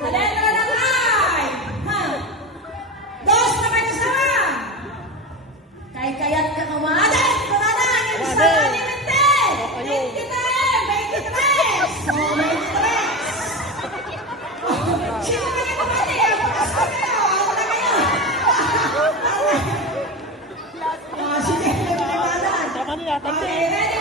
Letra ng I. Ha? Dos na may kasama. Kaya't ka kumaday. Kumaday. Ang isa na ni Mente. 23. 23. So, 23. Sino ka niya kumati? Pakas ko kayo. Ako na kayo. Sige, nagpapalanan. Okay, ready?